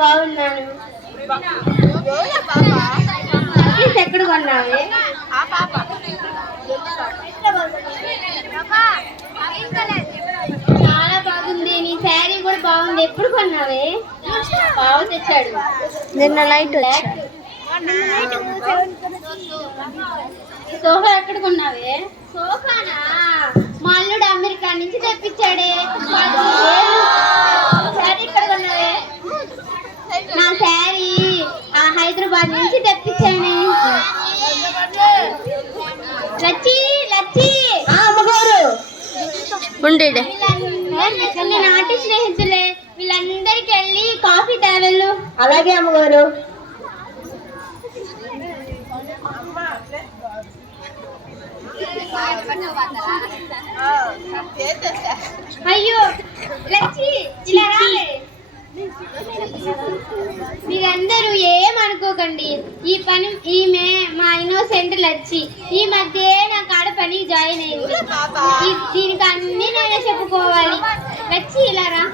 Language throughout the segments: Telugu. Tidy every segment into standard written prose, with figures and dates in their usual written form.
బాగున్నాను. ఎక్కడ కొన్నావే? చాలా బాగుంది. నీ శారీ కూడా బాగుంది. ఎప్పుడు కొన్నావే? బావ తెచ్చాడు నిన్న నైట్. సోఫా ఎక్కడ కొన్నావే? సోఫానా? మా అల్లుడు అమెరికా నుంచి తెప్పించాడే. శారీ ఎక్కడ కొన్నావే? నా శారీ హైదరాబాద్ నుంచి తెప్పించానే. లచ్చి లచ్చి అమ్మగారు ఉండే నాటి స్నేహితులే, వీళ్ళందరికి వెళ్ళి కాఫీ తేవెళ్ళు. అలాగే అమ్మగారు. అయ్యో లచ్చి ఇలా రాలే. మీరందరూ ఏమనుకోకండి. ఈ పని ఈమె మా ఇన్నోసెంట్ లచ్చి. ఈ మధ్య నా కాడ పని జాయిన్ అయింది. దీనికి అన్ని నేనే చెప్పుకోవాలి. లచ్చి ఇలా రా.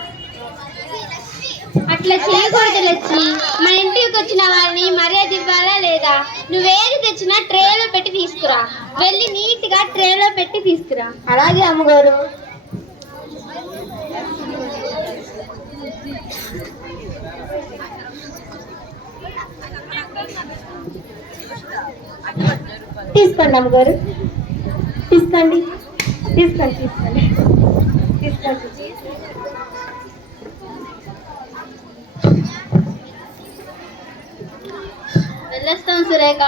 అట్లా చేయకూడదు లచ్చి. మన ఇంటికి వచ్చిన వాళ్ళని మర్యాద ఇవ్వాలా లేదా? నువ్వేది తెచ్చినా ట్రేలో పెట్టి తీసుకురా. వెళ్ళి నీట్ గా ట్రేలో పెట్టి తీసుకురా. అలాగే అమ్మగారు. తీసుకోండి అమ్మగారు, తీసుకోండి తీసుకోండి తీసుకోండి తీసుకోండి. వెళ్ళొస్తాం సురేఖ.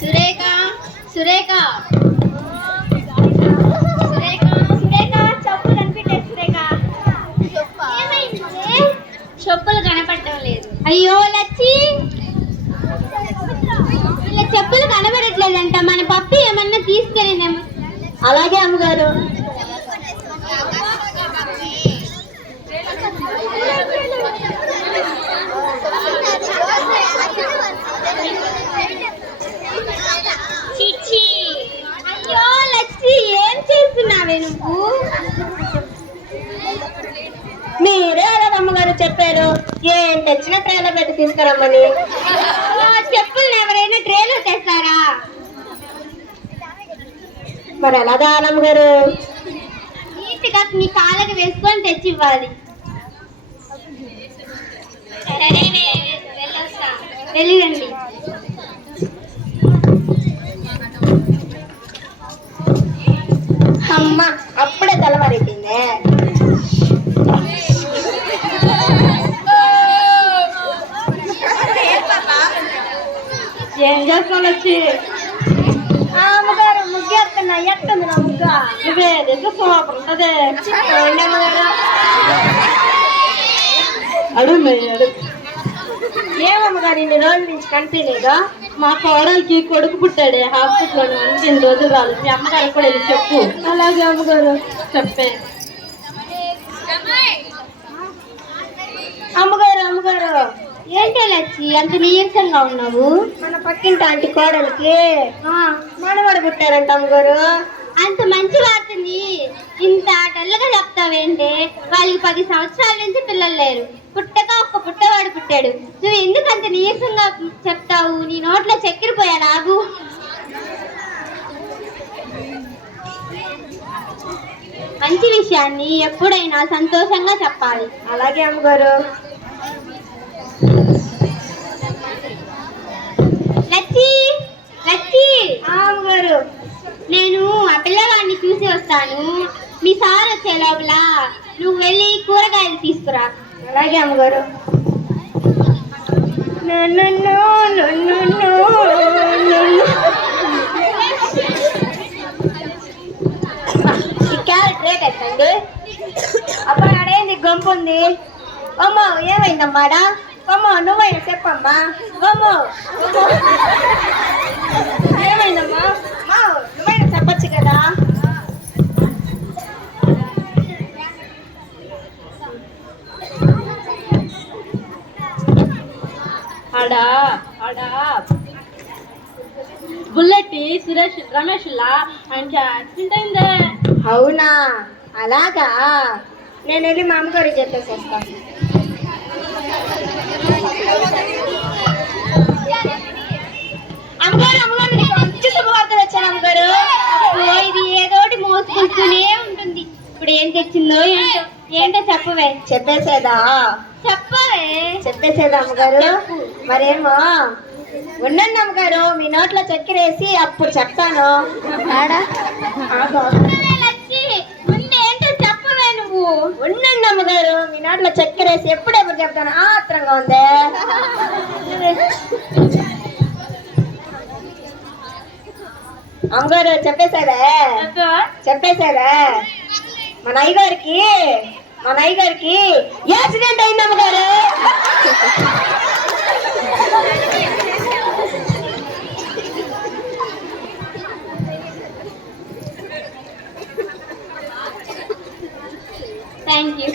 సురేఖ సురేఖ చెప్పులు కనపడటం లేదు. అయ్యో లచ్చి, ఇలా చెప్పులు కనబడట్లేదంట. మన పప్పి ఏమన్నా తీసుకెళ్ళిందేమో. అలాగే అమ్మగారు. చిచ్చి, అయ్యో లచ్చి, ఏం చేస్తున్నావే నువ్వు? మీరే అలా అమ్మగారు చెప్పారు, ఏం తెచ్చిన ట్రేలో పెట్టి తీసుకురమ్మని. చెప్పులు ఎవరైనా ట్రేలో తెస్తారా? మరి ఎలాగా అమ్మగారు? నీట్గా మీ కాళ్ళకి వేసుకొని తెచ్చి ఇవ్వాలి. సరేనే, వెళ్ళొస్తా. వెళ్ళండి. అమ్మ అప్పుడే తెల్లవారైపోయిందే. ఏం చేస్తాను వచ్చి? అమ్మగారు ముగ్గేస్తున్నా. ఎట్టుంది నా ముగ్గ? నువ్వే దగ్గర సూపర్ ఉంటదే. అమ్మగారు అడుగు. ఏమమ్మగారు ఇన్ని రోజుల నుంచి కనిపించలేదా? మా కోడలికి కొడుకు పుట్టాడే హాస్పిటల్లో. అందుకే రోజులు రాలేదు. మీ అమ్మగారికి కూడా వెళ్ళి చెప్పు. అలాగే అమ్మగారు. చెప్పే. అమ్మగారు అమ్మగారు ఏంటి లచ్చి అంత నీరసంగా ఉన్నావు? మన పక్కింటి ఆంటీ కోడలికి మనవడు పుట్టారంట అమ్మగారు. అంత మంచి వార్తని ఇంత డల్గా చెప్తావేంటే? వాళ్ళకి 10 సంవత్సరాల నుంచి పిల్లలు లేరు. పుట్టక ఒక్క పుట్టవాడు పుట్టాడు. నువ్వు ఎందుకు అంత నీరసంగా చెప్తావు? నీ నోట్లో చక్కెర పోయాలి. ఆగు. మంచి విషయాన్ని ఎప్పుడైనా సంతోషంగా చెప్పాలి. అలాగే అమ్మగారు. లచ్చి లచ్చి, అమ్మగారు నేను ఆ పిల్లవాడిని చూసి వస్తాను. మీ సార్ వచ్చే లోపల నువ్వు వెళ్ళి కూరగాయలు తీసుకురా. అలాగే అమ్మగారు. ఈ క్యారెట్ రేట్ ఎత్తండి. అబ్బా నాడేంది గొంపు ఉంది? అమ్మో ఏమైందమ్మాడా? అమ్మో నువ్వైనా చెప్పమ్మా. అమ్మో ఏమైందమ్మా? నువ్వైనా చెప్పచ్చు కదా. అడా అడా బుల్లెట్ సురేష్ రమేష్లా ఆయనకి యాక్సిడెంట్ అయిందే. అవునా, అలాగా. నేను వెళ్ళి మా అమ్మగారికి చెప్పేసి వస్తాను. అమ్మగారు, అమ్మగారు, నీకు మంచి శుభవార్త వచ్చాను అమ్మగారు. అబ్బో, ఇది ఏదోటి మోసుకుంటూనే ఉంటుంది. ఇప్పుడు ఏం తెచ్చిందో ఏంటో. ఏంటో చెప్పవే. చెప్పేసేదా? చెప్పవే. చెప్పేసేదా అమ్మగారు? మరేమో ఉండండి అమ్మగారు, మీ నోట్లో చక్కెర వేసి అప్పుడు చెప్తాను. చెప్పవే లచ్చి. ముందు ఏంటో చెప్పవే నువ్వు. ఉండండి అమ్మగారు, మీ నోట్లో చక్కెర వేసి ఎప్పుడెప్పుడు చెప్తాను. ఆత్రంగా ఉందే. అమ్మగారు చెప్పేశారే, చెప్పేశారే. మన అయ్యగారికి యాక్సిడెంట్ అయింది అమ్మగారు. Thank you.